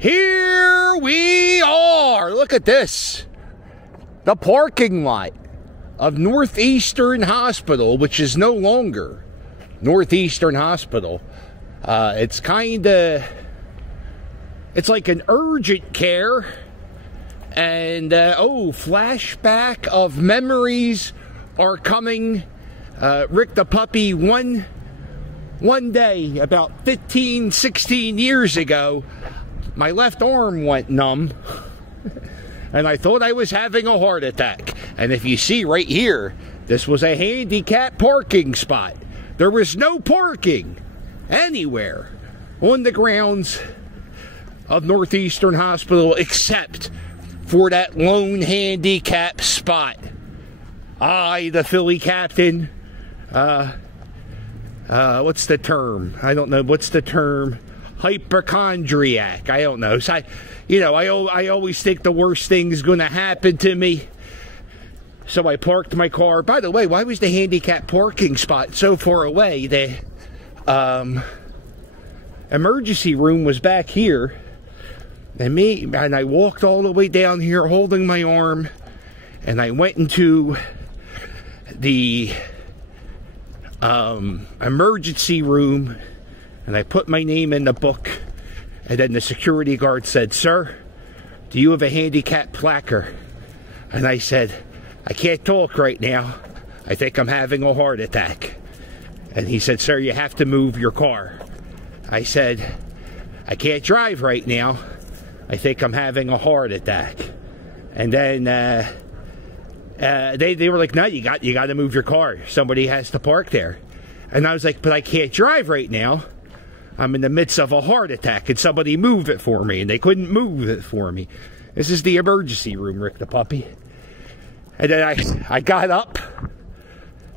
Here we are. Look at this. The parking lot of Northeastern Hospital, which is no longer Northeastern Hospital. It's like an urgent care. And, flashback of memories are coming. Rick the puppy, one day, about 15, 16 years ago, my left arm went numb, and I thought I was having a heart attack. And if you see right here, this was a handicap parking spot. There was no parking anywhere on the grounds of Northeastern Hospital except for that lone handicap spot. I, the Philly captain, what's the term? I don't know. What's the term? Hypochondriac. I don't know. So I always think the worst thing is going to happen to me. So I parked my car. By the way, why was the handicap parking spot so far away? The emergency room was back here. And I walked all the way down here holding my arm. And I went into the emergency room, and I put my name in the book, and then the security guard said, "Sir, do you have a handicap placard?" And I said, "I can't talk right now. I think I'm having a heart attack." And he said, "Sir, you have to move your car." I said, "I can't drive right now. I think I'm having a heart attack." And then they were like, "No, you got to move your car. Somebody has to park there." And I was like, "But I can't drive right now. I'm in the midst of a heart attack. Can somebody move it for me?" And they couldn't move it for me. This is the emergency room, Rick the puppy. And then I got up.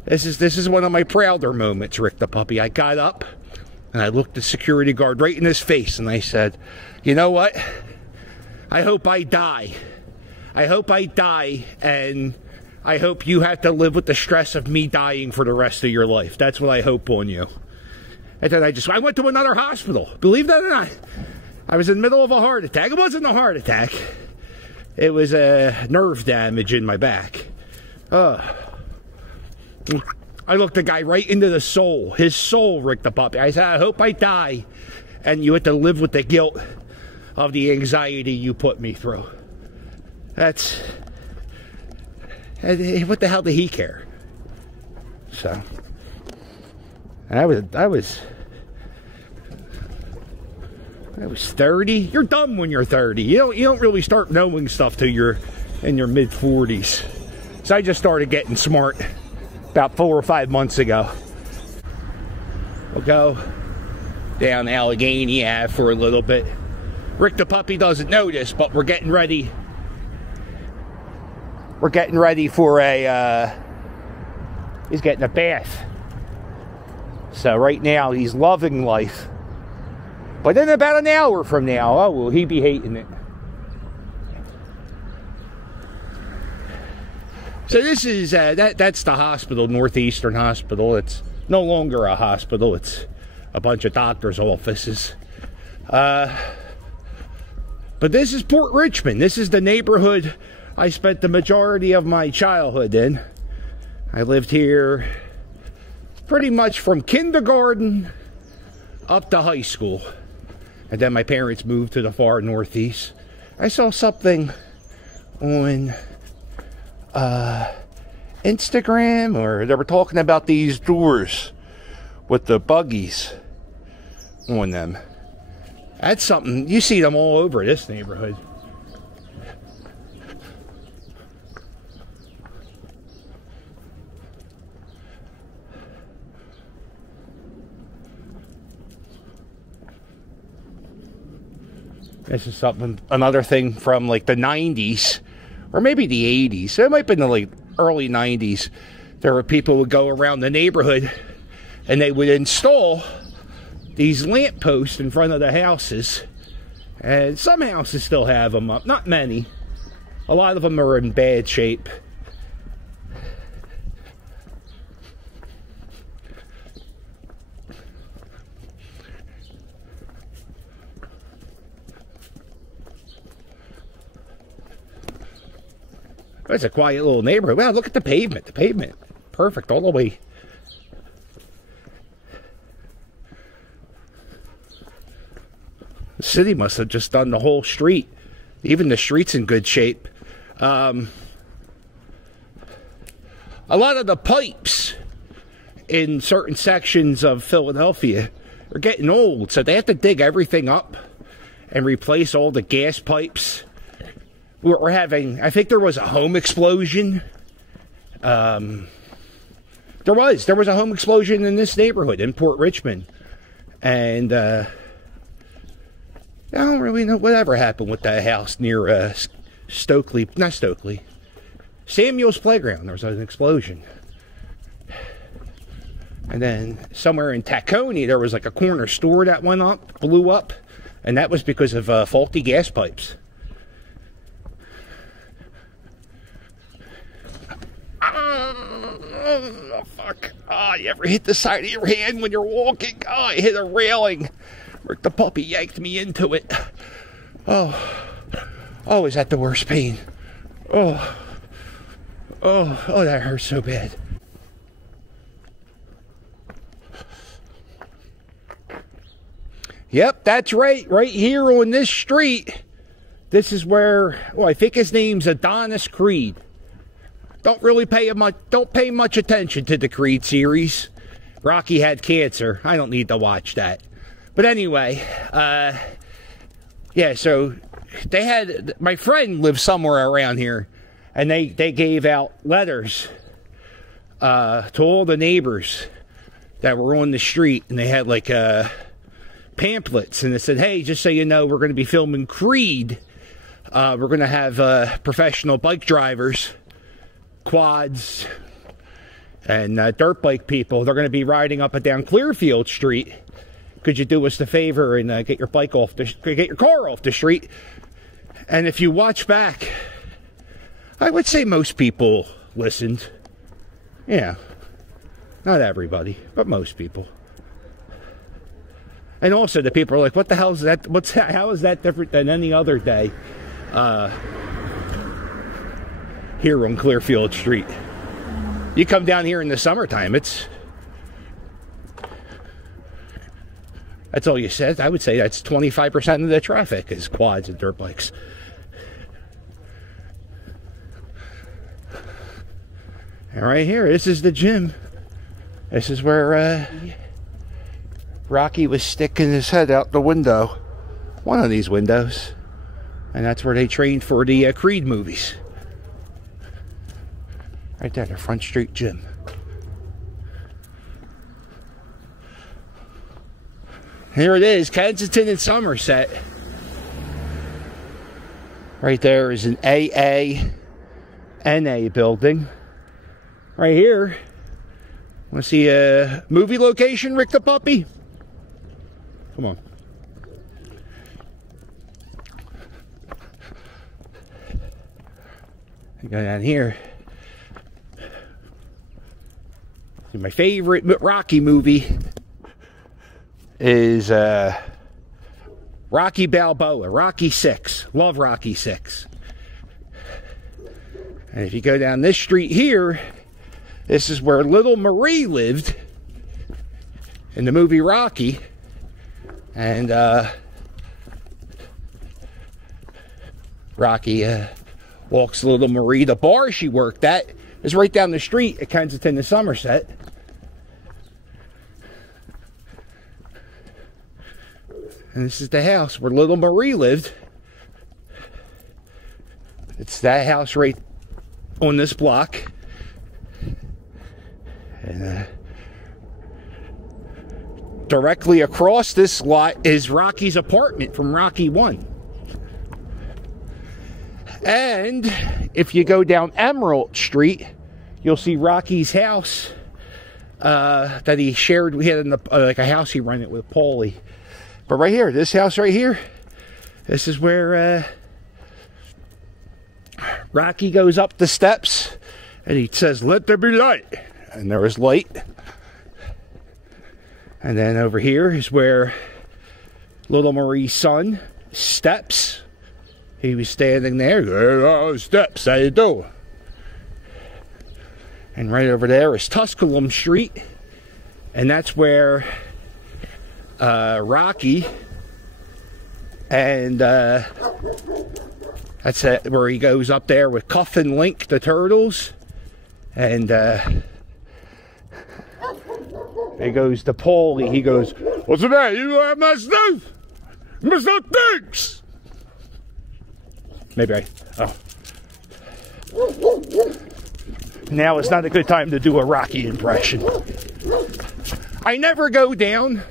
This is one of my prouder moments, Rick the puppy. I got up and I looked the security guard right in his face and I said, "You know what? I hope I die. I hope I die, and I hope you have to live with the stress of me dying for the rest of your life. That's what I hope on you." And then I went to another hospital. Believe that or not. I was in the middle of a heart attack. It wasn't a heart attack. It was nerve damage in my back. I looked the guy right into the soul. His soul, Rick the puppy. I said, "I hope I die, and you have to live with the guilt of the anxiety you put me through." What the hell did he care? So, I was 30. You're dumb when you're 30. You don't really start knowing stuff till you're in your mid-40s. So I just started getting smart about 4 or 5 months ago. We'll go down Allegheny Ave for a little bit. Rick the puppy doesn't know this, but we're getting ready. We're getting ready for he's getting a bath. So right now he's loving life. But in about an hour from now, oh, will he be hating it? So this is, that's the hospital, Northeastern Hospital. It's no longer a hospital. It's a bunch of doctors' offices. But this is Port Richmond. This is the neighborhood I spent the majority of my childhood in. I lived here pretty much from kindergarten up to high school. And then my parents moved to the far northeast. I saw something on Instagram, or they were talking about these doors with the buggies on them. That's something, you see them all over this neighborhood. This is something, another thing from like the 90s, or maybe the 80s. It might have been the like early 90s. There were people who would go around the neighborhood and they would install these lamp posts in front of the houses. And some houses still have them up, not many. A lot of them are in bad shape. That's a quiet little neighborhood. Wow, look at the pavement. The pavement. Perfect all the way. The city must have just done the whole street. Even the street's in good shape. A lot of the pipes in certain sections of Philadelphia are getting old, so they have to dig everything up and replace all the gas pipes. We're having, I think there was a home explosion. There was a home explosion in this neighborhood in Port Richmond. And I don't really know whatever happened with that house near Samuel's Playground. There was an explosion. And then somewhere in Tacony, there was like a corner store that blew up. And that was because of faulty gas pipes. Oh, fuck. Oh, you ever hit the side of your hand when you're walking? Oh, I hit a railing. Rick the puppy yanked me into it. Oh, is that the worst pain? Oh, that hurts so bad. Yep, that's right. Right here on this street. This is where, I think his name's Adonis Creed. Don't pay much attention to the Creed series. Rocky had cancer. I don't need to watch that. But anyway, yeah, so my friend lives somewhere around here, and they gave out letters to all the neighbors that were on the street, and they had like pamphlets, and it said, hey, just so you know, we're going to be filming Creed. We're going to have professional bike drivers, quads, and dirt bike people. They're going to be riding up and down Clearfield Street. Could you do us the favor and get your car off the street? And if you watch back, I would say most people listened. Yeah, not everybody, but most people. And also the people are like, what the hell is that? How is that different than any other day here on Clearfield Street? You come down here in the summertime, that's all you said. I would say that's 25% of the traffic is quads and dirt bikes. And right here, this is the gym. This is where Rocky was sticking his head out the window. One of these windows. And that's where they trained for the Creed movies. Right there, the Front Street Gym. Here it is, Kensington and Somerset. Right there is an AA-NA building. Right here. Want to see a movie location, Rick the Puppy? Come on. You go down here. See, my favorite Rocky movie is Rocky Balboa, Rocky 6. Love Rocky 6. And if you go down this street here, this is where Little Marie lived in the movie Rocky. And Rocky walks Little Marie. The bar she worked at is right down the street at Kensington and Somerset. And this is the house where Little Marie lived. It's that house right on this block. And directly across this lot is Rocky's apartment from Rocky 1. And if you go down Emerald Street, you'll see Rocky's house that he shared. We had like a house he rented with Paulie. But right here, this house right here, this is where Rocky goes up the steps and he says, "Let there be light." And there was light. And then over here is where Little Marie's son steps. He was standing there. Steps, how you do? And right over there is Tusculum Street. And that's where Rocky and that's where he goes up there with Cuff and Link, the turtles. And he goes to Paulie. He goes, "What's the matter? You have my stuff? My stuff thinks." Maybe Now is not a good time to do a Rocky impression. I never go down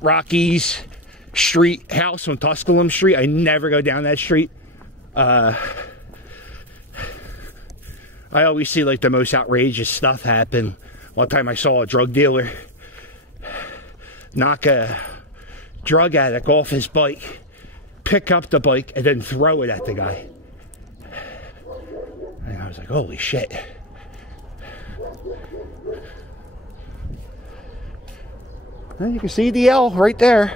Rocky's street house on Tusculum Street. I never go down that street. I always see like the most outrageous stuff happen. One time I saw a drug dealer knock a drug addict off his bike, pick up the bike, and then throw it at the guy. And I was like, holy shit. And you can see the L right there.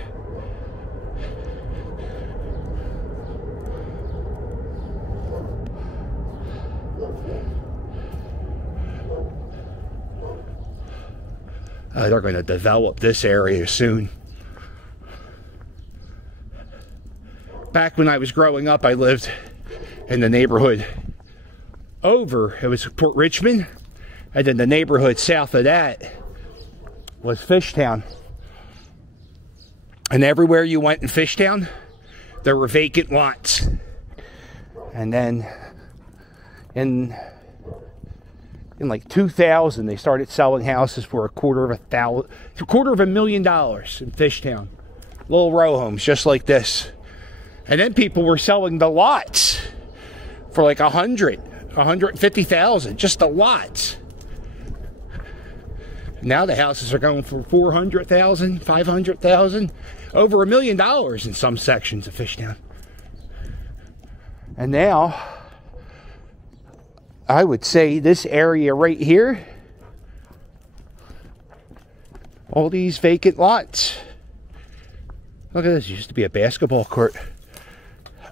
They're going to develop this area soon. Back when I was growing up, I lived in the neighborhood over, it was Port Richmond, and then the neighborhood south of that was Fishtown. And everywhere you went in Fishtown, there were vacant lots. And then in like 2000, they started selling houses for $250,000 in Fishtown. Little row homes just like this. And then people were selling the lots for like $150,000, just the lots. Now the houses are going for $400,000, $500,000, over $1 million in some sections of Fishtown. And now, I would say this area right here, all these vacant lots. Look at this, it used to be a basketball court.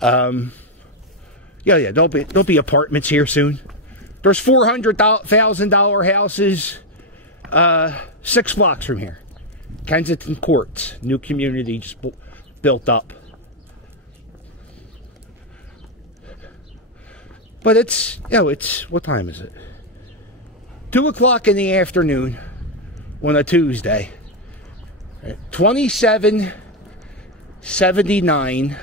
Yeah, there'll be apartments here soon. There's $400,000 houses 6 blocks from here. Kensington Courts, new community just built up. But it's, what time is it? 2 o'clock in the afternoon on a Tuesday. 2779.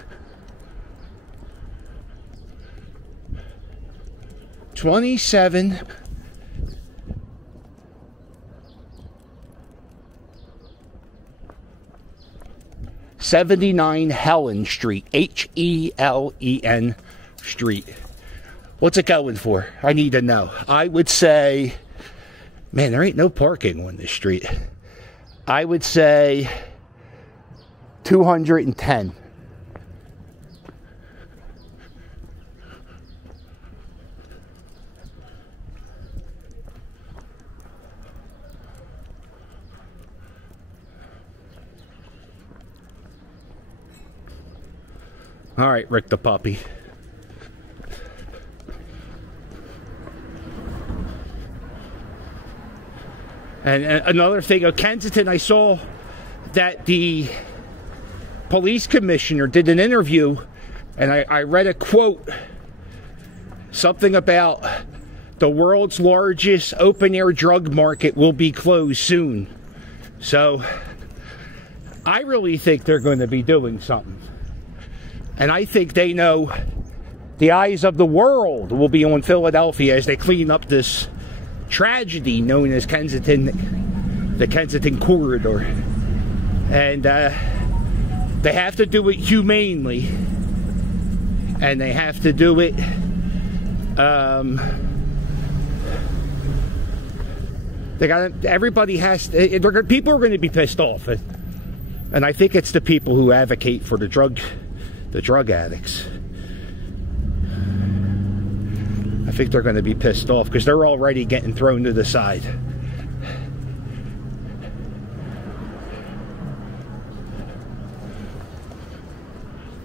79 Helen Street, Helen Street. What's it going for? I need to know. I would say, man, there ain't no parking on this street. I would say 210. All right, Rick the puppy. And another thing, Kensington, I saw that the police commissioner did an interview, and I read a quote, something about the world's largest open-air drug market will be closed soon. So, I really think they're going to be doing something. And I think they know the eyes of the world will be on Philadelphia as they clean up this tragedy known as Kensington, the Kensington Corridor. And they have to do it humanely. And they have to do it everybody has to, people are going to be pissed off. And I think it's the people who advocate for the drug addicts. I think they're going to be pissed off because they're already getting thrown to the side.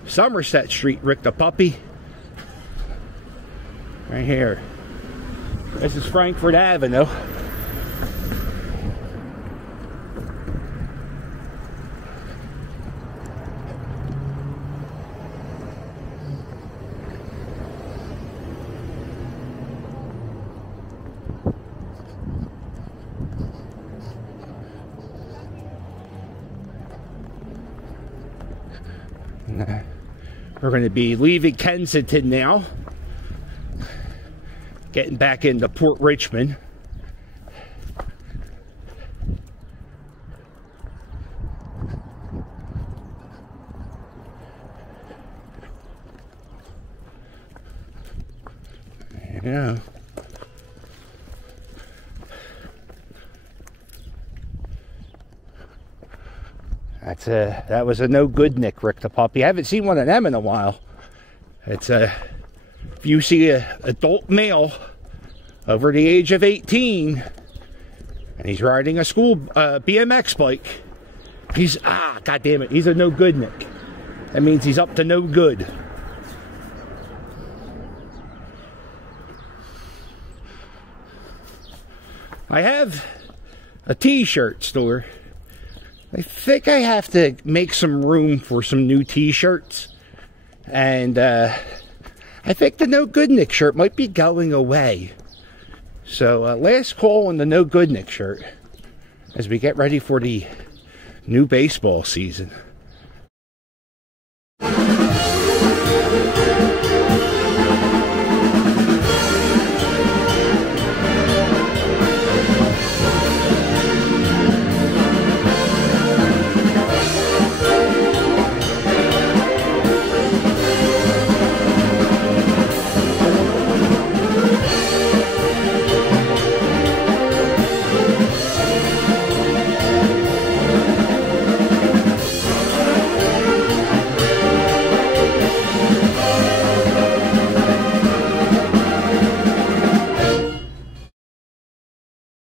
Somerset Street, Rick the puppy. Right here. This is Frankfort Avenue. We're going to be leaving Kensington now, getting back into Port Richmond. Yeah. That was a no good Nick Rick the puppy. I haven't seen one of them in a while. It's if you see an adult male over the age of 18 and he's riding a school BMX bike, he's god damn it, he's a no good Nick. That means he's up to no good. I have a t-shirt store. I think I have to make some room for some new t-shirts. And I think the No Good Nick shirt might be going away. So last call on the No Good Nick shirt as we get ready for the new baseball season.